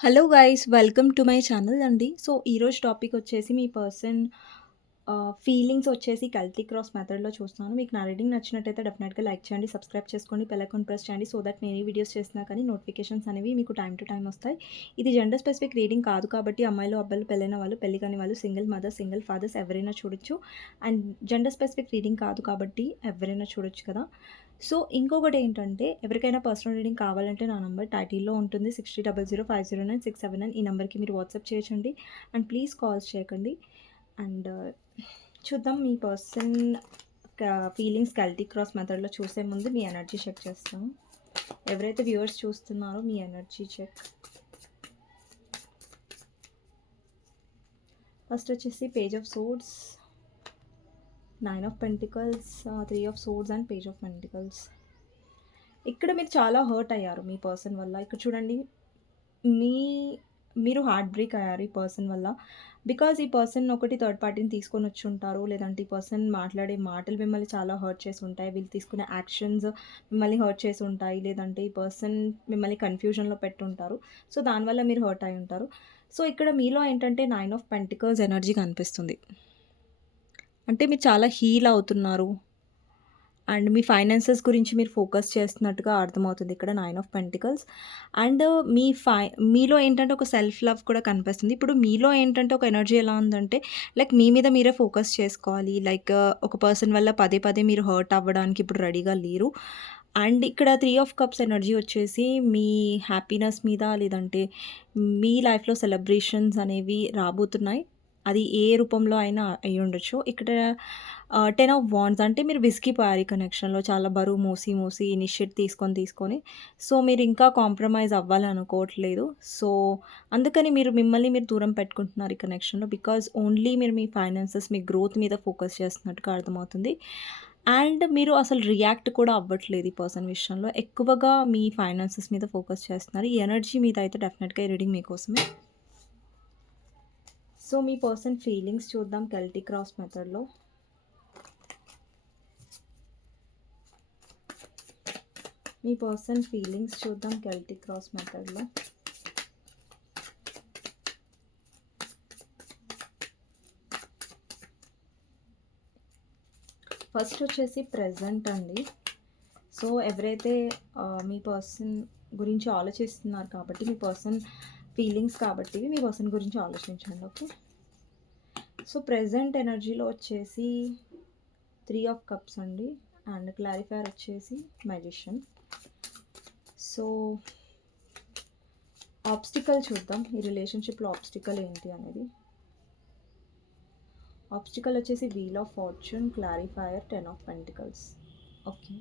Hello guys welcome to my channel అండి. So, ఈరోజు topic వచ్చేసి మీ పర్సన్ ఫీలింగ్స్ వచ్చేసి కల్తీ క్రాస్ మెథడ్‌లో చూస్తున్నాను. మీకు నా రీడింగ్ నచ్చినట్టయితే డెఫినెట్‌గా లైక్ చేయండి, సబ్స్క్రైబ్ చేసుకోండి, బెల్ ఐకాన్ ప్రెస్ చేయండి. సో దట్ నేను ఏ వీడియోస్ చేసినా కానీ నోటిఫికేషన్స్ అనేవి మీకు టైమ్ టు టైమ్ వస్తాయి. ఇది జెండర్ స్పెసిఫిక్ రీడింగ్ కాదు కాబట్టి అమ్మాయిలు, అబ్బాయిలు, పెళ్ళైన వాళ్ళు, పెళ్లి కాని వాళ్ళు, సింగిల్ మదర్, సింగిల్ ఫాదర్స్ ఎవరైనా చూడొచ్చు. అండ్ జెండర్ స్పెసిఫిక్ రీడింగ్ కాదు కాబట్టి ఎవరైనా చూడొచ్చు కదా! సో, ఇంకొకటేంటంటే ఎవరికైనా పర్సనల్ రీడింగ్ కావాలంటే నా నంబర్ టైటిల్‌లో ఉంటుంది. 6000509679 ఈ నంబర్‌కి మీరు వాట్సాప్ చేయొచ్చండి. అండ్ ప్లీజ్ కాల్స్ చేయకండి. అండ్ చూద్దాం మీ పర్సన్ ఫీలింగ్స్ కల్టీ క్రాస్ మెథడ్‌లో చూసే ముందు మీ ఎనర్జీ చెక్ చేస్తాను. ఎవరైతే వ్యూవర్స్ చూస్తున్నారో మీ ఎనర్జీ చెక్. ఫస్ట్ వచ్చేసి page of swords, 9 of pentacles, 3 of swords and page of pentacles. ఇక్కడ మీరు చాలా హర్ట్ అయ్యారు మీ పర్సన్ వల్ల. ఇక్కడ చూడండి, మీ మీరు హార్ట్ బ్రేక్ అయ్యారు ఈ పర్సన్ వల్ల. బికాజ్ ఈ పర్సన్ ఒకటి థర్డ్ పార్టీని తీసుకొని వచ్చి ఉంటారు. లేదంటే ఈ పర్సన్ మాట్లాడే మాటలు మిమ్మల్ని చాలా హర్ట్ చేసి ఉంటాయి. వీళ్ళు తీసుకునే యాక్షన్స్ మిమ్మల్ని హర్ట్ చేసి ఉంటాయి. లేదంటే ఈ పర్సన్ మిమ్మల్ని కన్ఫ్యూజన్‌లో పెట్టుంటారు. సో, దానివల్ల మీరు హర్ట్ అయ్యి ఉంటారు. సో, ఇక్కడ మీలో ఏంటంటే 9 ఆఫ్ పెంటికల్స్ ఎనర్జీ కనిపిస్తుంది. అంటే మీరు చాలా హీల్ అవుతున్నారు. అండ్ మీ ఫైనాన్సెస్ గురించి మీరు ఫోకస్ చేస్తున్నట్టుగా అర్థమవుతుంది ఇక్కడ 9 ఆఫ్ పెంటికల్స్. అండ్ మీలో ఏంటంటే ఒక సెల్ఫ్ లవ్ కూడా కనిపిస్తుంది. ఇప్పుడు మీలో ఏంటంటే ఒక ఎనర్జీ ఎలా ఉందంటే లైక్ మీ మీద మీరే ఫోకస్ చేసుకోవాలి. లైక్ ఒక పర్సన్ వల్ల పదే పదే మీరు హర్ట్ అవ్వడానికి ఇప్పుడు రెడీగా లేరు. అండ్ ఇక్కడ 3 ఆఫ్ కప్స్ ఎనర్జీ వచ్చేసి మీ హ్యాపీనెస్ మీద లేదంటే మీ లైఫ్‌లో సెలబ్రేషన్స్ అనేవి రాబోతున్నాయి. అది ఏ రూపంలో అయినా అయ్యుండొచ్చు. ఇక్కడ 10 ఆఫ్ వాండ్స్ అంటే మీరు విసిగిపోయారు ఈ కనెక్షన్‌లో. చాలా బరువు మోసి, మోసి ఇనిషియేట్ తీసుకొని. సో, మీరింకా కాంప్రమైజ్ అవ్వాలనుకోవట్లేదు. సో, అందుకని మిమ్మల్ని మీరు దూరం పెట్టుకుంటున్నారు ఈ కనెక్షన్‌లో. బికాజ్ ఓన్లీ మీరు మీ ఫైనాన్సెస్, మీ గ్రోత్ మీద ఫోకస్ చేస్తున్నట్టుగా అర్థమవుతుంది. అండ్ మీరు అసలు రియాక్ట్ కూడా అవ్వట్లేదు ఈ పర్సన్ విషయంలో. ఎక్కువగా మీ ఫైనాన్సెస్ మీద ఫోకస్ చేస్తున్నారు. ఈ ఎనర్జీ మీద అయితే డెఫినెట్‌గా ఈ రీడింగ్ మీకోసమే. సో, మీ పర్సన్ ఫీలింగ్స్ చూద్దాం కెల్టీ క్రాస్ మెథడ్‌లో. మీ పర్సన్ ఫీలింగ్స్ చూద్దాం కెల్టీ క్రాస్ మెథడ్‌లో. ఫస్ట్ వచ్చేసి ప్రెజెంట్ అండి. సో, ఎవరైతే మీ పర్సన్ గురించి ఆలోచిస్తున్నారు కాబట్టి మీ పర్సన్ ఫీలింగ్స్ కాబట్టి మీ పర్సన్ గురించి ఆలోచించండి. ఓకే. సో, ప్రెజెంట్ ఎనర్జీలో వచ్చేసి 3 ఆఫ్ కప్స్ అండి. అండ్ క్లారిఫైయర్ వచ్చేసి మ్యాజిషియన్. సో, ఆబ్స్టికల్ చూద్దాం. ఈ రిలేషన్షిప్‌లో ఆబ్స్టికల్ ఏంటి అనేది. ఆబ్స్టికల్ వచ్చేసి wheel of fortune, clarifier, 10 of pentacles. Okay.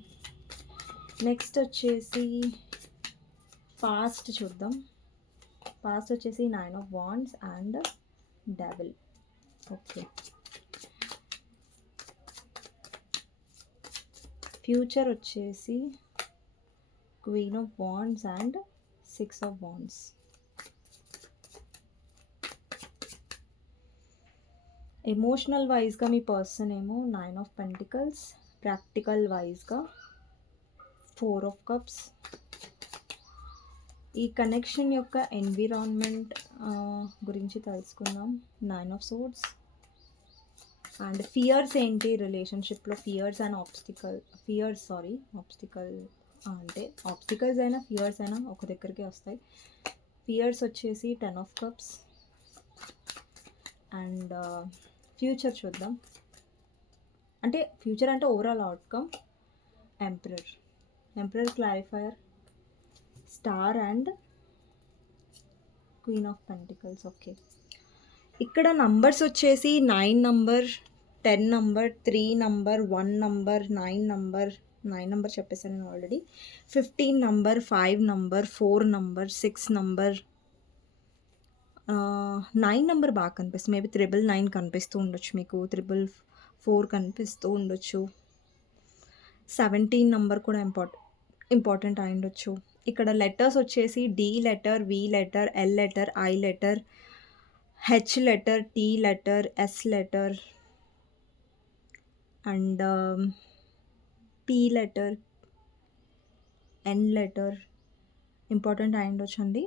Next వచ్చేసి పాస్ట్ చూద్దాం. పాస్ట్ వచ్చేసి 9 of wands and devil. Okay. Future వచ్చేసి queen of wands and 6 of wands. Emotional వైజ్గా మీ పర్సన్ ఏమో 9 ఆఫ్ పెంటికల్స్, ప్రాక్టికల్ వైజ్గా 4 ఆఫ్ కప్స్. ఈ కనెక్షన్ యొక్క ఎన్విరాన్మెంట్ గురించి తెలుసుకుందాం. 9 ఆఫ్ సోర్డ్స్. అండ్ ఫియర్స్ ఏంటి రిలేషన్షిప్లో, ఫియర్స్ అండ్ ఆబ్స్టికల్ అంటే ఆబ్స్టికల్స్ అయినా ఫియర్స్ అయినా ఒక దగ్గరికి వస్తాయి. ఫియర్స్ వచ్చేసి 10 ఆఫ్ కప్స్. అండ్ ఫ్యూచర్ చూద్దాం. అంటే ఫ్యూచర్ అంటే overall outcome emperor, clarifier, star and queen of pentacles. Okay. ఇక్కడ నంబర్స్ వచ్చేసి 9 number, 10 number, 3 number, 1 number, 9 number చెప్పేసాను నేను already. 15 number, 5 number, 4 number, 6 number, 9 number బాగా కనిపిస్తుంది. మేబీ 999 కనిపిస్తూ ఉండొచ్చు మీకు, 444 కనిపిస్తూ ఉండొచ్చు. 17 నంబర్ కూడా ఇంపార్టెంట్ అయి ఉండొచ్చు. ఇక్కడ లెటర్స్ వచ్చేసి D letter, V letter, L letter, I letter, H letter, T letter, S letter and P letter, N letter important అయి ఉండొచ్చు అండి.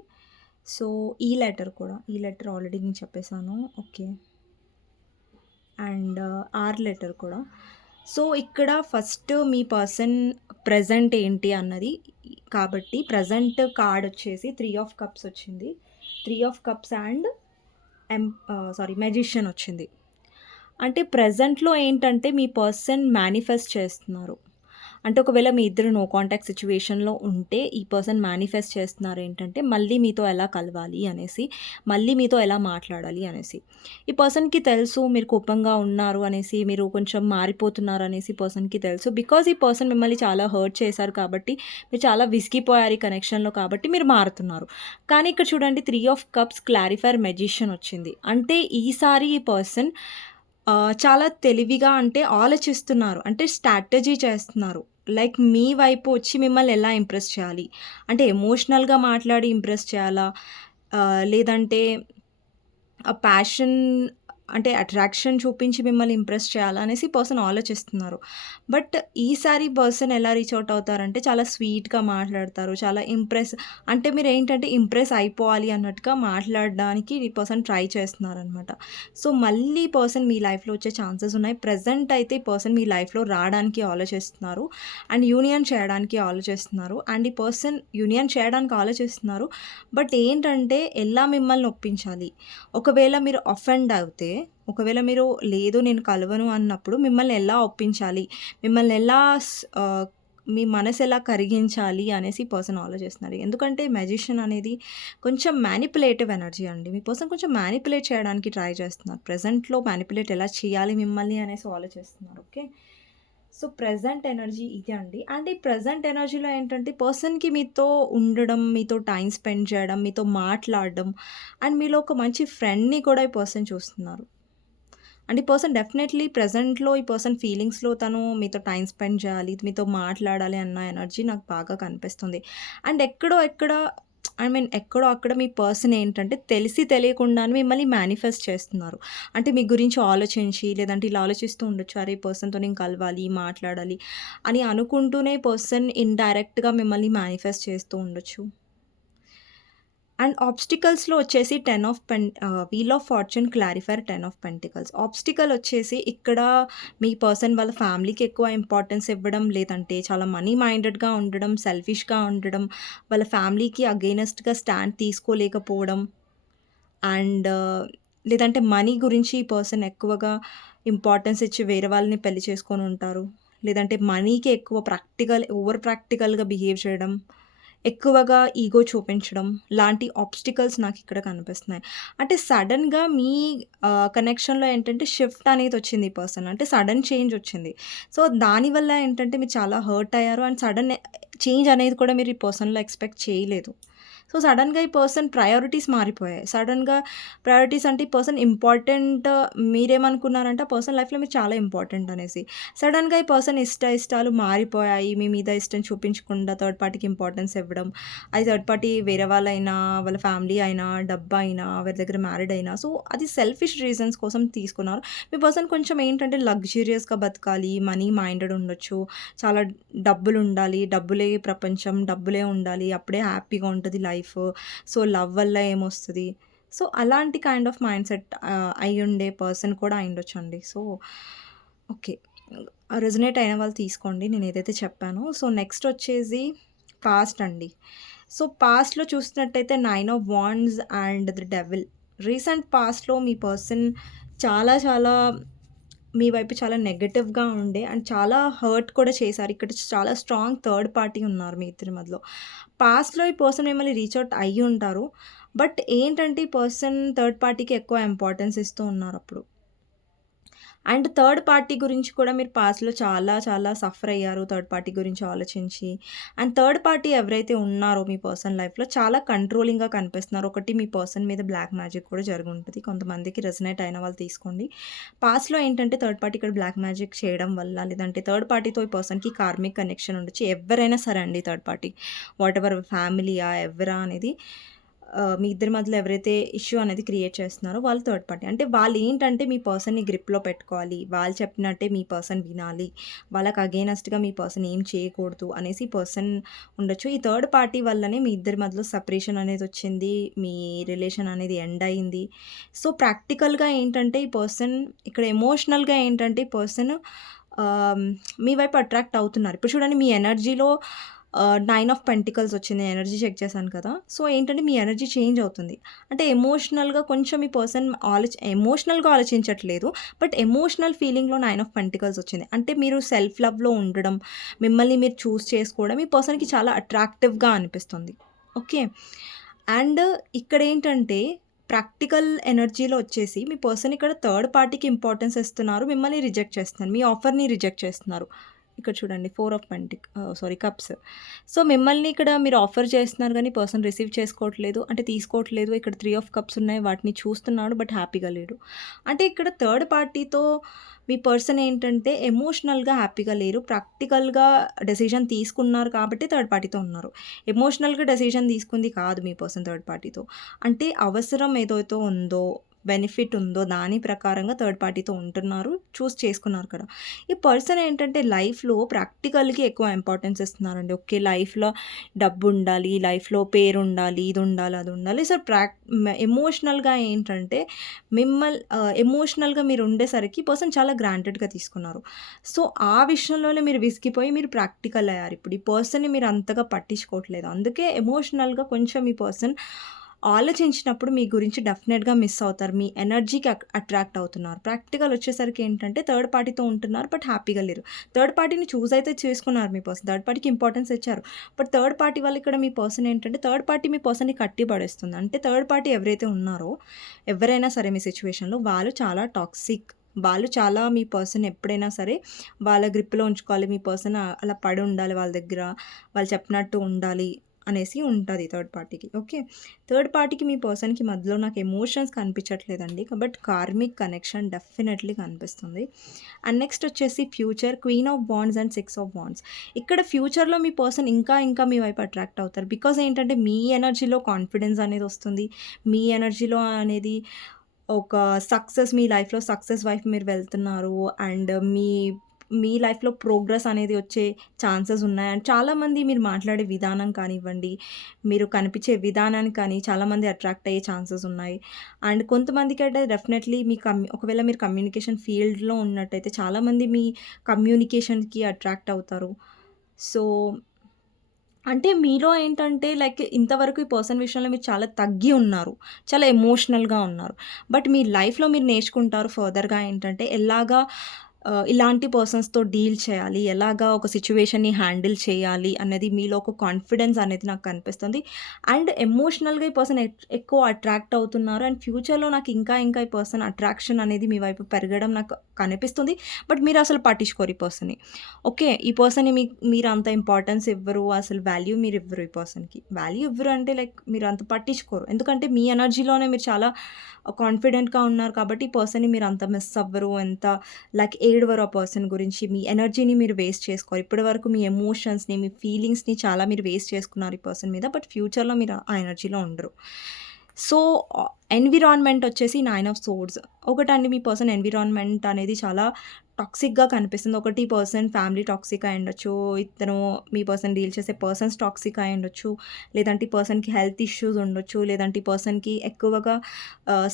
సో, ఈ లెటర్ కూడా. ఈ లెటర్ ఆల్రెడీ నేను చెప్పేసాను. ఓకే. అండ్ ఆర్ లెటర్ కూడా. సో, ఇక్కడ ఫస్ట్ మీ పర్సన్ ప్రెజెంట్ ఏంటి అన్నది కాబట్టి ప్రెజెంట్ కార్డ్ వచ్చేసి 3 ఆఫ్ కప్స్ వచ్చింది. 3 ఆఫ్ కప్స్ అండ్ మెజిషియన్ వచ్చింది. అంటే ప్రెజెంట్‌లో ఏంటంటే మీ పర్సన్ మేనిఫెస్ట్ చేస్తున్నారు. అంటే ఒకవేళ మీ ఇద్దరు నో కాంటాక్ట్ సిట్యుయేషన్‌లో ఉంటే ఈ పర్సన్ మేనిఫెస్ట్ చేస్తున్నారు ఏంటంటే మళ్ళీ మీతో ఎలా కలవాలి అనేసి, మళ్ళీ మీతో ఎలా మాట్లాడాలి అనేసి. ఈ పర్సన్‌కి తెలుసు మీరు కోపంగా ఉన్నారు అనేసి, మీరు కొంచెం మారిపోతున్నారు అనేసి పర్సన్‌కి తెలుసు. బికాజ్ ఈ పర్సన్ మిమ్మల్ని చాలా హర్ట్ చేశారు కాబట్టి, మీరు చాలా విసిగిపోయారు ఈ కనెక్షన్‌లో కాబట్టి మీరు మారుతున్నారు. కానీ ఇక్కడ చూడండి 3 ఆఫ్ కప్స్ క్లారిఫైర్ మెజిషియన్ వచ్చింది. అంటే ఈసారి ఈ పర్సన్ చాలా తెలివిగా అంటే ఆలోచిస్తున్నారు. అంటే స్ట్రాటజీ చేస్తున్నారు. లైక్ మీ వైపు వచ్చి మిమ్మల్ని ఎలా ఇంప్రెస్ చేయాలి? అంటే ఎమోషనల్‌గా మాట్లాడి ఇంప్రెస్ చేయాలా? లేదంటే ప్యాషన్ అంటే అట్రాక్షన్ చూపించి మిమ్మల్ని ఇంప్రెస్ చేయాలా అనేసి పర్సన్ ఆలోచిస్తున్నారు. బట్ ఈసారి పర్సన్ ఎలా రీచ్ అవుట్ అవుతారంటే చాలా స్వీట్‌గా మాట్లాడతారు. చాలా అంటే మీరేంటంటే ఇంప్రెస్ అయిపోవాలి అన్నట్టుగా మాట్లాడడానికి ఈ పర్సన్ ట్రై చేస్తున్నారనమాట. సో, మళ్ళీ పర్సన్ మీ లైఫ్‌లో వచ్చే ఛాన్సెస్ ఉన్నాయి. ప్రెజెంట్ అయితే ఈ పర్సన్ మీ లైఫ్‌లో రాడానికి ఆలోచిస్తున్నారు. అండ్ యూనియన్ చేయడానికి ఆలోచిస్తున్నారు. అండ్ ఈ పర్సన్ యూనియన్ చేయడానికి ఆలోచిస్తున్నారు. బట్ ఏంటంటే ఎలా మిమ్మల్ని ఒప్పించాలి? ఒకవేళ మీరు అఫెండ్ అవుతే, ఒకవేళ మీరు లేదు నేను కలవను అన్నప్పుడు మిమ్మల్ని ఎలా ఒప్పించాలి? మిమ్మల్ని ఎలా మీ మనసెలా కరిగించాలి అనేసి పర్సన్ ఆలోచిస్తున్నారు. ఎందుకంటే మ్యాజిషియన్ అనేది కొంచెం మ్యానిపులేటివ్ ఎనర్జీ అండి. మీ పర్సన్ కొంచెం మ్యానిపులేట్ చేయడానికి ట్రై చేస్తున్నారు. ప్రెజెంట్‌లో మ్యానిపులేట్ ఎలా చేయాలి మిమ్మల్ని అనేసి ఆలోచిస్తున్నారు. ఓకే. సో, ప్రెజెంట్ ఎనర్జీ ఇది అండి. అండ్ ఈ ప్రెజెంట్ ఎనర్జీలో ఏంటంటే పర్సన్‌కి మీతో ఉండడం, మీతో టైమ్ స్పెండ్ చేయడం, మీతో మాట్లాడడం అండ్ మీలో ఒక మంచి ఫ్రెండ్‌ని కూడా ఈ పర్సన్ చూస్తున్నారు. అండ్ ఈ పర్సన్ డెఫినెట్‌లీ ప్రెజెంట్‌లో ఈ పర్సన్ ఫీలింగ్స్‌లో తను మీతో టైమ్ స్పెండ్ చేయాలి, మీతో మాట్లాడాలి అన్న ఎనర్జీ నాకు బాగా కనిపిస్తుంది. అండ్ ఎక్కడో అక్కడ మీ పర్సన్ ఏంటంటే తెలిసి తెలియకుండానే మిమ్మల్ని మేనిఫెస్ట్ చేస్తున్నారు. అంటే మీ గురించి ఆలోచించి లేదంటే ఇలా ఆలోచిస్తూ ఉండొచ్చు. అరే! ఈ పర్సన్‌తో నేను కలవాలి, మాట్లాడాలి అని అనుకుంటూనే పర్సన్ ఇండైరెక్ట్‌గా మిమ్మల్ని మేనిఫెస్ట్ చేస్తూ ఉండొచ్చు. అండ్ ఆబ్స్టికల్స్‌లో వచ్చేసి wheel of fortune clarifier 10 of pentacles. Obstacle వచ్చేసి ఇక్కడ మీ పర్సన్ వాళ్ళ ఫ్యామిలీకి ఎక్కువ ఇంపార్టెన్స్ ఇవ్వడం, లేదంటే చాలా మనీ మైండెడ్‌గా ఉండడం, సెల్ఫిష్‌గా ఉండడం, వాళ్ళ ఫ్యామిలీకి అగెయినెస్ట్‌గా స్టాండ్ తీసుకోలేకపోవడం అండ్ లేదంటే మనీ గురించి ఈ పర్సన్ ఎక్కువగా ఇంపార్టెన్స్ ఇచ్చి వేరే వాళ్ళని పెళ్లి చేసుకొనుంటారు. లేదంటే మనీకి ఎక్కువ ఓవర్ ప్రాక్టికల్‌గా బిహేవ్ చేయడం. ఎక్కువగా ఈగో చూపించడం లాంటి ఆబ్స్టికల్స్ నాకిక్కడ కనిపిస్తున్నాయి. అంటే సడెన్‌గా మీ కనెక్షన్‌లో ఏంటంటే షిఫ్ట్ అనేదొచ్చింది ఈ పర్సన్. అంటే సడెన్ చేంజ్ వచ్చింది. సో, దానివల్ల ఏంటంటే మీరు చాలా హర్ట్ అయ్యారు. అండ్ సడెన్ చేంజ్ అనేది కూడా మీరు ఈ పర్సన్‌లో ఎక్స్‌పెక్ట్ చేయలేదు. సో, సడెన్‌గా ఈ పర్సన్ ప్రయారిటీస్ మారిపోయాయి. సడెన్‌గా ప్రయారిటీస్ అంటే ఈ పర్సన్ ఇంపార్టెంట్ మీరేమనుకున్నారంటే ఆ పర్సన్ లైఫ్‌లో మీరు చాలా ఇంపార్టెంట్ అనేసి. సడెన్‌గా ఈ పర్సన్ ఇష్టాలు మారిపోయాయి. మీ మీద ఇష్టం చూపించకుండా థర్డ్ పార్టీకి ఇంపార్టెన్స్ ఇవ్వడం. అది థర్డ్ పార్టీ వేరే వాళ్ళైనా, వాళ్ళ ఫ్యామిలీ అయినా, డబ్బయినా, ఎవరి దగ్గర మ్యారీడ్ అయినా సో, అది సెల్ఫిష్ రీజన్స్ కోసం తీసుకున్నారు. మీ పర్సన్ కొంచెం ఏంటంటే లగ్జూరియస్‌గా బతకాలి, మనీ మైండెడ్ ఉండొచ్చు. చాలా డబ్బులుండాలి, డబ్బులే ప్రపంచం, డబ్బులే ఉండాలి. అప్పుడే హ్యాపీగా ఉంటది లైఫ్. సో, లవ్ వల్ల ఏమొస్తది? సో, అలాంటి కైండ్ ఆఫ్ మైండ్‌సెట్ అయ్యుండే పర్సన్ కూడా అయ్యుండొచ్చండి. So, okay. రెజొనేట్ అయిన వాళ్ళు తీసుకోండి నేనేదైతే చెప్పానో. సో, నెక్స్ట్ వచ్చేసి పాస్ట్ అండి. సో, పాస్ట్‌లో చూసినట్టయితే 9 of wands and the devil. Recent పాస్ట్‌లో మీ పర్సన్ చాలా చాలా మీ వైపు చాలా నెగెటివ్‌గా ఉండే అండ్ చాలా హర్ట్ కూడా చేశారు. ఇక్కడ చాలా స్ట్రాంగ్ థర్డ్ పార్టీ ఉన్నారు మీ ఇద్దరి మధ్యలో. పాస్ట్‌లో ఈ పర్సన్ మిమ్మల్ని రీచ్ ఔట్ అయ్యి ఉంటారు. బట్ ఏంటంటే ఈ పర్సన్ థర్డ్ పార్టీకి ఎక్కువ ఇంపార్టెన్స్ ఇస్తూ ఉన్నారప్పుడు. అండ్ థర్డ్ పార్టీ గురించి కూడా మీరు పాస్ట్‌లో చాలా చాలా సఫర్ అయ్యారు థర్డ్ పార్టీ గురించి ఆలోచించి. అండ్ థర్డ్ పార్టీ ఎవరైతే ఉన్నారో మీ పర్సన్ లైఫ్‌లో చాలా కంట్రోలింగ్‌గా కనిపిస్తున్నారు. ఒకటి మీ పర్సన్ మీద బ్లాక్ మ్యాజిక్ కూడా జరిగుంటది. కొంతమందికి రెజొనేట్ అయిన వాళ్ళు తీసుకోండి. పాస్ట్‌లో ఏంటంటే థర్డ్ పార్టీ ఇక్కడ బ్లాక్ మ్యాజిక్ చేయడం వల్ల లేదంటే థర్డ్ పార్టీతో ఈ పర్సన్‌కి కార్మిక్ కనెక్షన్ ఉండొచ్చు. ఎవ్వరైనా సరే అండి థర్డ్ పార్టీ. వాటెవర్ ఫ్యామిలీయా ఎవరా అనేది మీ ఇద్దరి మధ్యలో ఎవరైతే ఇష్యూ అనేది క్రియేట్ చేస్తున్నారో వాళ్ళు థర్డ్ పార్టీ. అంటే వాళ్ళేంటంటే మీ పర్సన్‌ని గ్రిప్‌లో పెట్టుకోవాలి. వాళ్ళు చెప్పినట్టే మీ పర్సన్ వినాలి. వాళ్ళకి అగెయినెస్ట్‌గా మీ పర్సన్ ఏం చేయకూడదు అనేసి పర్సన్ ఉండొచ్చు. ఈ థర్డ్ పార్టీ వల్లనే మీ ఇద్దరి మధ్యలో సెపరేషన్ అనేదొచ్చింది. మీ రిలేషన్ అనేది ఎండ్ అయింది. సో, ప్రాక్టికల్‌గా ఏంటంటే ఈ పర్సన్ ఇక్కడ ఎమోషనల్‌గా ఏంటంటే ఈ పర్సన్ ఆహ్, మీ వైపు అట్రాక్ట్ అవుతున్నారు. ఇప్పుడు చూడండి మీ ఎనర్జీలో 9 ఆఫ్ పెంటికల్స్ వచ్చింది. ఎనర్జీ చెక్ చేశాను కదా! సో, ఏంటంటే మీ ఎనర్జీ చేంజ్ అవుతుంది. అంటే ఎమోషనల్‌గా కొంచెం మీ పర్సన్ ఎమోషనల్‌గా ఆలోచించట్లేదు. బట్ ఎమోషనల్ ఫీలింగ్‌లో 9 ఆఫ్ పెంటికల్స్ వచ్చింది. అంటే మీరు సెల్ఫ్ లవ్‌లో ఉండడం, మిమ్మల్ని మీరు చూజ్ చేసుకోవడం మీ పర్సన్‌కి చాలా అట్రాక్టివ్‌గా అనిపిస్తుంది. ఓకే. అండ్ ఇక్కడేంటంటే ప్రాక్టికల్ ఎనర్జీలో వచ్చేసి మీ పర్సన్ ఇక్కడ థర్డ్ పార్టీకి ఇంపార్టెన్స్ ఇస్తున్నారు. మిమ్మల్ని రిజెక్ట్ చేస్తున్నారు. మీ ఆఫర్‌ని రిజెక్ట్ చేస్తున్నారు. ఇక్కడ చూడండి 4 ఆఫ్ కప్స్. సో, మిమ్మల్ని ఇక్కడ మీరు ఆఫర్ చేస్తున్నారు గానీ పర్సన్ రిసీవ్ చేసుకోవట్లేదు. అంటే తీసుకోవట్లేదు. ఇక్కడ 3 ఆఫ్ కప్స్ ఉన్నాయి. వాటిని చూస్తున్నాడు బట్ హ్యాపీగా లేడు. అంటే ఇక్కడ థర్డ్ పార్టీతో మీ పర్సన్ ఏంటంటే ఎమోషనల్‌గా హ్యాపీగా లేరు. ప్రాక్టికల్‌గా డెసిషన్ తీసుకున్నారు కాబట్టి థర్డ్ పార్టీతో ఉన్నారు. ఎమోషనల్‌గా డెసిషన్ తీసుకుంది కాదు మీ పర్సన్ థర్డ్ పార్టీతో. అంటే అవసరం ఏదైతే ఉందో, బెనిఫిట్ ఉందో దాని ప్రకారంగా థర్డ్ పార్టీతో ఉంటున్నారు. చూజ్ చేసుకున్నారు కూడా. ఈ పర్సన్ ఏంటంటే లైఫ్‌లో ప్రాక్టికల్‌కి ఎక్కువ ఇంపార్టెన్స్ ఇస్తున్నారండి. ఓకే. లైఫ్‌లో డబ్బుండాలి, లైఫ్‌లో పేరుండాలి, ఇదుండాలి, అదుండాలి. సో, ఎమోషనల్‌గా ఏంటంటే ఎమోషనల్‌గా మీరు ఉండేసరికి పర్సన్ చాలా గ్రాంటెడ్‌గా తీసుకున్నారు. సో, ఆ విషయంలోనే మీరు విసిగిపోయి మీరు ప్రాక్టికల్ అయ్యారు. ఇప్పుడు ఈ పర్సన్‌ని మీరు అంతగా పట్టించుకోవట్లేదు. అందుకే ఎమోషనల్‌గా కొంచెం ఈ పర్సన్ ఆలోచించినప్పుడు మీ గురించి డెఫినెట్‌గా మిస్ అవుతారు. మీ ఎనర్జీకి అట్రాక్ట్ అవుతున్నారు. ప్రాక్టికల్ వచ్చేసరికి ఏంటంటే థర్డ్ పార్టీతో ఉంటున్నారు. బట్ హ్యాపీగా లేరు. థర్డ్ పార్టీని చూజ్ అయితే చేసుకున్నారు మీ పర్సన్. థర్డ్ పార్టీకి ఇంపార్టెన్స్ ఇచ్చారు. బట్ థర్డ్ పార్టీ వల్ల ఇక్కడ మీ పర్సన్ ఏంటంటే థర్డ్ పార్టీ మీ పర్సన్‌ని కట్టి పడేస్తుంది. అంటే థర్డ్ పార్టీ ఎవరైతే ఉన్నారో ఎవరైనా సరే మీ సిట్యుయేషన్‌లో వాళ్ళు చాలా టాక్సిక్. వాళ్ళు చాలా మీ పర్సన్ ఎప్పుడైనా సరే వాళ్ళ గ్రిప్‌లో ఉంచుకోవాలి. మీ పర్సన్ అలా పడి ఉండాలి వాళ్ళ దగ్గర. వాళ్ళు చెప్పినట్టు ఉండాలి అనేసి ఉంటది థర్డ్ పార్టీకి. ఓకే. థర్డ్ పార్టీకి మీ పర్సన్‌కి మధ్యలో నాకు ఎమోషన్స్ కనిపించట్లేదండి. బట్ కార్మిక్ కనెక్షన్ డెఫినెట్‌లీ కనిపిస్తుంది. అండ్ నెక్స్ట్ వచ్చేసి future queen of wands and 6 of wands. ఇక్కడ ఫ్యూచర్‌లో మీ పర్సన్ ఇంకా మీ వైపు అట్రాక్ట్ అవుతారు. బికాజ్ ఏంటంటే మీ ఎనర్జీలో కాన్ఫిడెన్స్ అనేది వస్తుంది. మీ ఎనర్జీలో అనేది ఒక మీ లైఫ్‌లో సక్సెస్ వైపు మీరు వెళ్తున్నారు. అండ్ మీ లైఫ్‌లో ప్రోగ్రెస్ అనేది వచ్చే ఛాన్సెస్ ఉన్నాయి. అండ్ చాలామంది మీరు మాట్లాడే విధానం కానివ్వండి, మీరు కనిపించే విధానానికి కానీ చాలామంది అట్రాక్ట్ అయ్యే ఛాన్సెస్ ఉన్నాయి. అండ్ కొంతమందికైతే డెఫినెట్‌లీ మీ ఒకవేళ మీరు కమ్యూనికేషన్ ఫీల్డ్‌లో ఉన్నట్టయితే చాలామంది మీ కమ్యూనికేషన్‌కి అట్రాక్ట్ అవుతారు. సో, అంటే మీలో ఏంటంటే లైక్ ఇంతవరకు ఈ పర్సన్ విషయంలో మీరు చాలా తగ్గి ఉన్నారు. చాలా ఎమోషనల్‌గా ఉన్నారు. బట్ మీ లైఫ్‌లో మీరు నేర్చుకుంటారు ఫర్దర్‌గా ఏంటంటే ఎలాగా ఇలాంటి పర్సన్స్‌తో డీల్ చేయాలి, ఎలాగా ఒక సిట్యుయేషన్‌ని హ్యాండిల్ చేయాలి అన్నది మీలో ఒక కాన్ఫిడెన్స్ అనేది నాకు కనిపిస్తుంది. అండ్ ఎమోషనల్‌గా ఈ పర్సన్ ఎక్కువ అట్రాక్ట్ అవుతున్నారు. అండ్ ఫ్యూచర్‌లో నాకు ఇంకా ఈ పర్సన్ అట్రాక్షన్ అనేది మీ వైపు పెరగడం నాకు కనిపిస్తుంది. బట్ మీరు అసలు పట్టించుకోరు ఈ పర్సన్‌ని. ఓకే. ఈ పర్సన్‌ని మీరు అంత ఇంపార్టెన్స్ ఇవ్వరు. అసలు వాల్యూ మీరివ్వరు ఈ పర్సన్‌కి. వాల్యూ ఇవ్వరు అంటే లైక్ మీరు అంత పట్టించుకోరు. ఎందుకంటే మీ ఎనర్జీలోనే మీరు చాలా కాన్ఫిడెంట్‌గా ఉన్నారు కాబట్టి ఈ పర్సన్‌ని మీరు అంత మిస్ అవ్వరు. ఎంత లైక్ ఏడవరు ఆ పర్సన్ గురించి. మీ ఎనర్జీని మీరు వేస్ట్ చేసుకోరు. ఇప్పటి వరకు మీ ఎమోషన్స్‌ని, మీ ఫీలింగ్స్‌ని చాలా మీరు వేస్ట్ చేసుకున్నారు ఈ పర్సన్ మీద. బట్ ఫ్యూచర్‌లో మీరు ఆ ఎనర్జీలో ఉండరు. సో, ఎన్విరాన్మెంట్ వచ్చేసి 9 ఆఫ్ సోర్డ్స్. ఒకటండి మీ పర్సన్ ఎన్విరాన్మెంట్ అనేది చాలా టాక్సిక్‌గా కనిపిస్తుంది. ఒకటి పర్సన్ ఫ్యామిలీ టాక్సిక్ అయ్యుండొచ్చు. ఇతను మీ పర్సన్ డీల్ చేసే పర్సన్స్ టాక్సిక్ అయ్యుండొచ్చు. లేదంటే ఈ పర్సన్‌కి హెల్త్ ఇష్యూస్ ఉండొచ్చు. లేదంటే ఈ పర్సన్‌కి ఎక్కువగా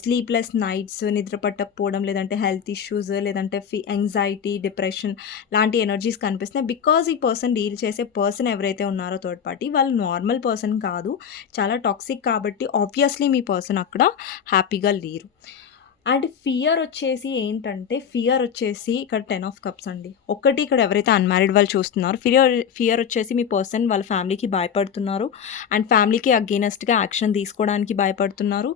స్లీప్‌లెస్ నైట్స్, నిద్ర పట్టకపోవడం, లేదంటే హెల్త్ ఇష్యూస్, లేదంటే యాంగ్జైటీ, డిప్రెషన్ లాంటి ఎనర్జీస్ కనిపిస్తున్నాయి. బికాజ్ ఈ పర్సన్ డీల్ చేసే పర్సన్ ఎవరైతే ఉన్నారో థర్డ్ పార్టీ వాళ్ళు నార్మల్ పర్సన్ కాదు. చాలా టాక్సిక్ కాబట్టి ఆబ్వియస్‌లీ మీ పర్సన్ అక్కడ హ్యాపీగా లేరు. అండ్ ఫియర్ వచ్చేసి ఇక్కడ 10 ఆఫ్ కప్స్ అండి. ఒకటి ఇక్కడ ఎవరైతే అన్‌మ్యారీడ్ వాళ్ళు చూస్తున్నారో ఫియర్ వచ్చేసి మీ పర్సన్ వాళ్ళ ఫ్యామిలీకి భయపడుతున్నారు. అండ్ ఫ్యామిలీకి అగెయినెస్ట్‌గా యాక్షన్ తీసుకోవడానికి భయపడుతున్నారు.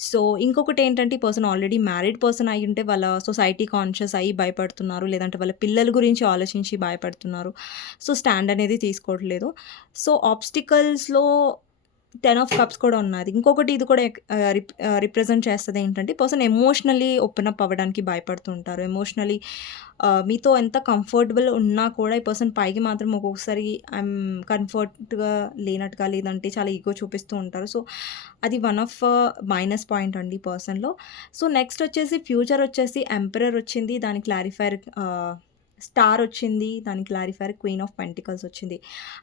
సో, ఇంకొకటేంటంటే ఈ పర్సన్ ఆల్రెడీ మ్యారీడ్ పర్సన్ అయ్యుంటే వాళ్ళ సొసైటీ కాన్షియస్ అయ్యి భయపడుతున్నారు. లేదంటే వాళ్ళ పిల్లల గురించి ఆలోచించి భయపడుతున్నారు. సో, స్టాండ్ అనేది తీసుకోవట్లేదు. సో, ఆబ్స్టికల్స్‌లో 10 ఆఫ్ కప్స్ కూడా ఉన్నది. ఇంకొకటి ఇది కూడా రిప్రజెంట్ చేస్తది ఏంటంటే, పర్సన్ ఎమోషనల్లీ ఓపెన్ అప్ అవ్వడానికి భయపడుతూ ఉంటారు. ఎమోషనల్లీ మీతో ఎంత కంఫర్టబుల్ ఉన్నా కూడా ఈ పర్సన్ పైకి మాత్రం ఒక్కొక్కసారి ఐయామ్ కంఫర్ట్‌గా లేనట్టుగా, లేదంటే చాలా ఇగో చూపిస్తూ ఉంటారు. సో, అది వన్ ఆఫ్ మైనస్ పాయింట్ అండి ఈ పర్సన్‌లో. సో, నెక్స్ట్ వచ్చేసి ఫ్యూచర్ వచ్చేసి ఎంపరర్ వచ్చింది. దాని క్లారిఫైయర్ స్టార్ వచ్చింది. దాని క్లారిఫైయర్ క్వీన్ ఆఫ్ పెంటికల్స్ వచ్చింది.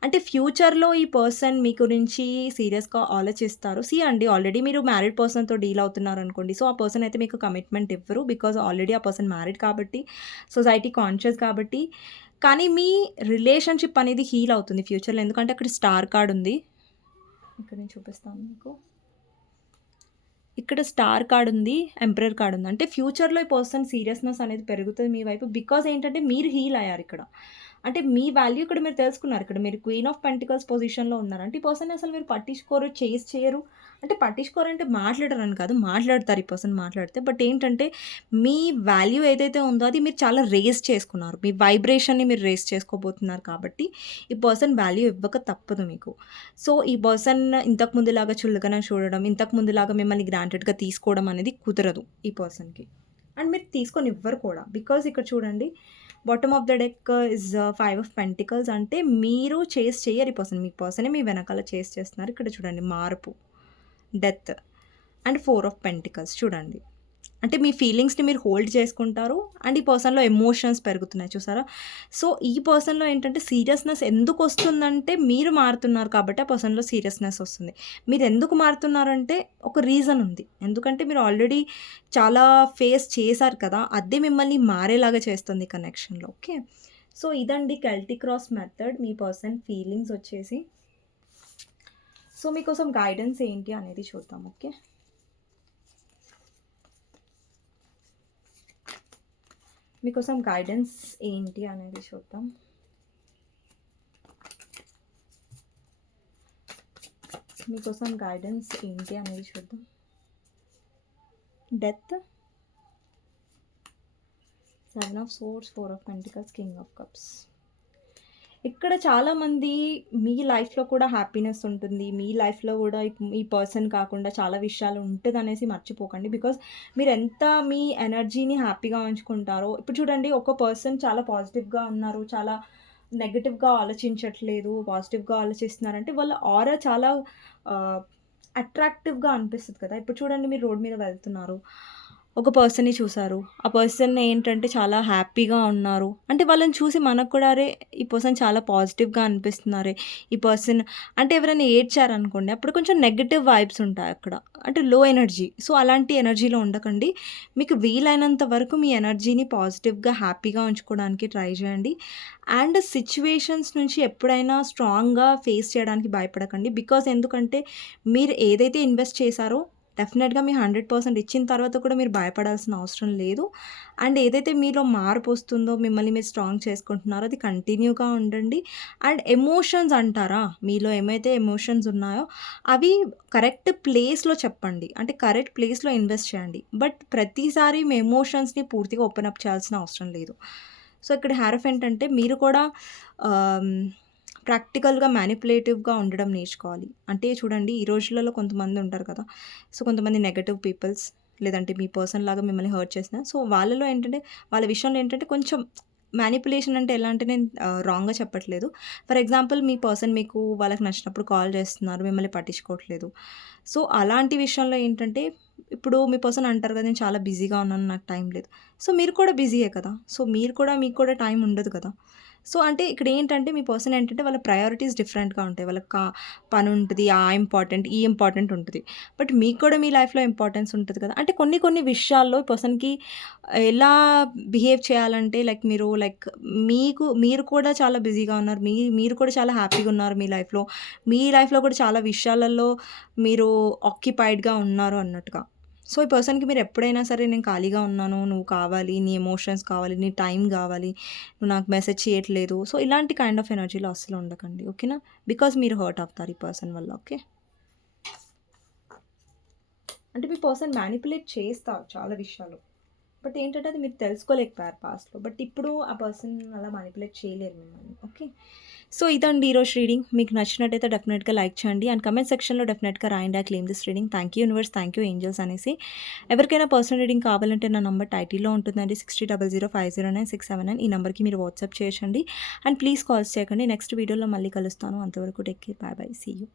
అంటే ఫ్యూచర్‌లో ఈ పర్సన్ మీ గురించి సీరియస్‌గా ఆలోచిస్తారు. సీ అండి, ఆల్రెడీ మీరు మ్యారీడ్ పర్సన్‌తో డీల్ అవుతున్నారనుకోండి. సో, ఆ పర్సన్ అయితే మీకు కమిట్మెంట్ ఇవ్వరు. బికాజ్ ఆల్రెడీ ఆ పర్సన్ మ్యారీడ్ కాబట్టి, సొసైటీ కాన్షియస్ కాబట్టి. కానీ మీ రిలేషన్‌షిప్ అనేది హీల్ అవుతుంది ఫ్యూచర్‌లో. ఎందుకంటే అక్కడ స్టార్ కార్డ్ ఉంది. ఇక్కడ నేను చూపిస్తాను మీకు. ఇక్కడ స్టార్ కార్డ్ ఉంది. ఎంపరర్ కార్డ్ ఉంది. అంటే ఫ్యూచర్‌లో ఈ పర్సన్ సీరియస్‌నెస్ అనేది పెరుగుతది మీ వైపు. బికాజ్ ఏంటంటే మీరు హీల్ అయ్యారిక్కడ. అంటే మీ వాల్యూ ఇక్కడ మీరు తెలుసుకున్నారు. ఇక్కడ మీరు క్వీన్ ఆఫ్ పెంటికల్స్ పొజిషన్‌లో ఉన్నారు. అంటే ఈ పర్సన్‌ని అసలు మీరు పట్టించుకోరు, చేజ్ చేయరు. అంటే పట్టించుకోరంటే మాట్లాడరని కాదు. మాట్లాడతారు ఈ పర్సన్ మాట్లాడితే. బట్ ఏంటంటే మీ వాల్యూ ఏదైతే ఉందో అది మీరు చాలా రేజ్ చేసుకున్నారు. మీ వైబ్రేషన్‌ని మీరు రేజ్ చేసుకోబోతున్నారు కాబట్టి ఈ పర్సన్ వాల్యూ ఇవ్వక తప్పదు మీకు. సో, ఈ పర్సన్ ఇంతకు ముందులాగా చులకన చూడడం, ఇంతకు ముందులాగా మిమ్మల్ని గ్రాంటెడ్‌గా తీసుకోవడం అనేది కుదరదు ఈ పర్సన్‌కి. అండ్ మీరు తీసుకొనివ్వరు కూడా. బికాజ్ ఇక్కడ చూడండి, bottom of the deck is 5 of pentacles. అంటే మీరు చేజ్ చెయ్యరు ఈ పర్సన్. మీ పర్సనే మీ వెనకాల చేజ్ చేస్తున్నారు. ఇక్కడ చూడండి మార్పు, డెత్ అండ్ 4 ఆఫ్ పెంటికల్స్ చూడండి. అంటే మీ ఫీలింగ్స్‌ని మీరు హోల్డ్ చేసుకుంటారు. అండ్ ఈ పర్సన్‌లో ఎమోషన్స్ పెరుగుతున్నాయి చూసారా? సో, ఈ పర్సన్‌లో ఏంటంటే సీరియస్‌నెస్ ఎందుకొస్తుందంటే మీరు మారుతున్నారు కాబట్టి ఆ పర్సన్‌లో సీరియస్‌నెస్ వస్తుంది. మీరెందుకు మారుతున్నారంటే ఒక రీజన్ ఉంది. ఎందుకంటే మీరు ఆల్రెడీ చాలా ఫేస్ చేశారు కదా! అదే మిమ్మల్ని మారేలాగా చేస్తుంది కనెక్షన్‌లో. ఓకే. సో, ఇదండి కెల్టిక్ క్రాస్ మెథడ్. మీ పర్సన్ ఫీలింగ్స్ వచ్చేసి. సో, మీకోసం గైడెన్స్ ఏంటి అనేది చూద్దాం. ఓకే. మీకోసం గైడెన్స్ ఏంటి అనేది చూద్దాం. మీకోసం గైడెన్స్ ఏంటి అనేది చూద్దాం. Death, 7 of swords, 4 of pentacles, king of cups. ఇక్కడ చాలామంది మీ లైఫ్‌లో కూడా హ్యాపీనెస్ ఉంటుంది. మీ లైఫ్‌లో కూడా ఈ పర్సన్ కాకుండా చాలా విషయాలు ఉంటదనేసి మర్చిపోకండి. బికాజ్ మీరెంత మీ ఎనర్జీని హ్యాపీగా ఉంచుకుంటారో ఇప్పుడు చూడండి, ఒక పర్సన్ చాలా పాజిటివ్‌గా ఉన్నారు. చాలా నెగెటివ్‌గా ఆలోచించట్లేదు. పాజిటివ్‌గా ఆలోచిస్తున్నారంటే వాళ్ళ ఆరా చాలా ఆహ్, అట్రాక్టివ్‌గా అనిపిస్తది కదా! ఇప్పుడు చూడండి, మీరు రోడ్ మీద వెళ్తున్నారు. ఒక పర్సన్‌ని చూసారు. ఆ పర్సన్ ఏంటంటే చాలా హ్యాపీగా ఉన్నారు. అంటే వాళ్ళని చూసి మనకు కూడా అరే! ఈ పర్సన్ చాలా పాజిటివ్‌గా అనిపిస్తున్నారే. ఈ పర్సన్ అంటే ఎవరైనా ఏడ్చారనుకోండి, అప్పుడు కొంచెం నెగెటివ్ వైబ్స్ ఉంటాయక్కడ. అంటే లో ఎనర్జీ. సో, అలాంటి ఎనర్జీలో ఉండకండి. మీకు వీలైనంత వరకు మీ ఎనర్జీని పాజిటివ్‌గా, హ్యాపీగా ఉంచుకోవడానికి ట్రై చేయండి. అండ్ సిట్యుయేషన్స్ నుంచి ఎప్పుడైనా స్ట్రాంగ్‌గా ఫేస్ చేయడానికి భయపడకండి. బికాజ్ ఎందుకంటే మీరు ఏదైతే ఇన్వెస్ట్ చేశారో డెఫినెట్‌గా మీ 100% ఇచ్చిన తర్వాత కూడా మీరు భయపడాల్సిన అవసరం లేదు. అండ్ ఏదైతే మీలో మార్పొస్తుందో, మిమ్మల్ని మీరు స్ట్రాంగ్ చేసుకుంటున్నారో అది కంటిన్యూగా ఉండండి. అండ్ ఎమోషన్స్ అంటారా? మీలో ఏమైతే ఎమోషన్స్ ఉన్నాయో అవి కరెక్ట్ ప్లేస్‌లో చెప్పండి. అంటే కరెక్ట్ ప్లేస్‌లో ఇన్వెస్ట్ చేయండి. బట్ ప్రతిసారి మీ ఎమోషన్స్‌ని పూర్తిగా ఓపెన్ అప్ చేయాల్సిన అవసరం లేదు. సో, ఇక్కడ హెరఫెంట్ అంటే మీరు కూడా ఆహ్, ప్రాక్టికల్‌గా మ్యానిపులేటివ్‌గా ఉండడం నేర్చుకోవాలి. అంటే చూడండి, ఈ రోజులలో కొంతమంది ఉంటారు కదా! సో, కొంతమంది నెగెటివ్ పీపుల్స్, లేదంటే మీ పర్సన్ లాగా మిమ్మల్ని హర్ట్ చేసిన, సో, వాళ్ళలో ఏంటంటే వాళ్ళ విషయంలో ఏంటంటే కొంచెం మ్యానిపులేషన్ అంటే ఎలా అంటే నేను రాంగ్‌గా చెప్పట్లేదు. ఫర్ ఎగ్జాంపుల్, మీ పర్సన్ మీకు వాళ్ళకి నచ్చినప్పుడు కాల్ చేస్తున్నారు. మిమ్మల్ని పట్టించుకోవట్లేదు. సో, అలాంటి విషయంలో ఏంటంటే ఇప్పుడు మీ పర్సన్ అంటారు కదా! నేను చాలా బిజీగా ఉన్నాను. నాకు టైం లేదు. సో, మీరు కూడా బిజీయే కదా! సో, మీకు కూడా టైం ఉండదు కదా! సో, అంటే ఇక్కడేంటంటే మీ పర్సన్ ఏంటంటే వాళ్ళ ప్రయారిటీస్ డిఫరెంట్‌గా ఉంటాయి. వాళ్ళకి పనుంటది, ఆ ఇంపార్టెంట్, ఈ ఇంపార్టెంట్ ఉంటది. బట్ మీకు కూడా మీ లైఫ్‌లో ఇంపార్టెన్స్ ఉంటది కదా! అంటే కొన్ని విషయాల్లో పర్సన్‌కి ఎలా బిహేవ్ చేయాలంటే మీరు కూడా చాలా బిజీగా ఉన్నారు. మీరు కూడా చాలా హ్యాపీగా ఉన్నారు మీ లైఫ్‌లో. మీ లైఫ్‌లో కూడా చాలా విషయాలలో మీరు ఆక్యుపైడ్‌గా ఉన్నారు అన్నట్టుగా. సో, ఈ పర్సన్‌కి మీరు ఎప్పుడైనా సరే నేను ఖాళీగా ఉన్నాను, నువ్వు కావాలి, నీ ఎమోషన్స్ కావాలి, నీ టైం కావాలి, నువ్వు నాకు మెసేజ్ చేయట్లేదు. సో, ఇలాంటి కైండ్ ఆఫ్ ఎనర్జీలో అస్సలు ఉండకండి. ఓకేనా? బికాజ్ మీరు హర్ట్ అవుతారు ఈ పర్సన్ వల్ల. ఓకే. అంటే మీ పర్సన్ మ్యానిపులేట్ చేస్తారు చాలా విషయాలు. బట్ ఏంటంటే అది మీరు తెలుసుకోలేకపోయారు పాస్ట్‌లో. బట్ ఇప్పుడు ఆ పర్సన్ అలా మానిప్యులేట్ చేయలేరు మిమ్మల్ని. ఓకే. సో, ఇదండి ఈరోజు రీడింగ్. మీకు నచ్చినట్టయితే డెఫినెట్‌గా లైక్ చేయండి. అండ్ కామెంట్ సెక్షన్‌లో డెఫినెట్‌గా రాయండి I claim this reading. Thank you universe, thank you angels అనేసి. ఎవరికైనా పర్సనల్ రీడింగ్ కావాలంటే నా నంబర్ టైటిల్‌లో ఉంటుందండి. 6000509679 ఈ నంబర్‌కి మీరు వాట్సాప్ చేయొచ్చండి. అండ్ ప్లీజ్ కాల్స్ చేయకండి. నెక్స్ట్ వీడియోలో మళ్ళీ కలుస్తాను. అంతవరకు take care. Bye bye. See you.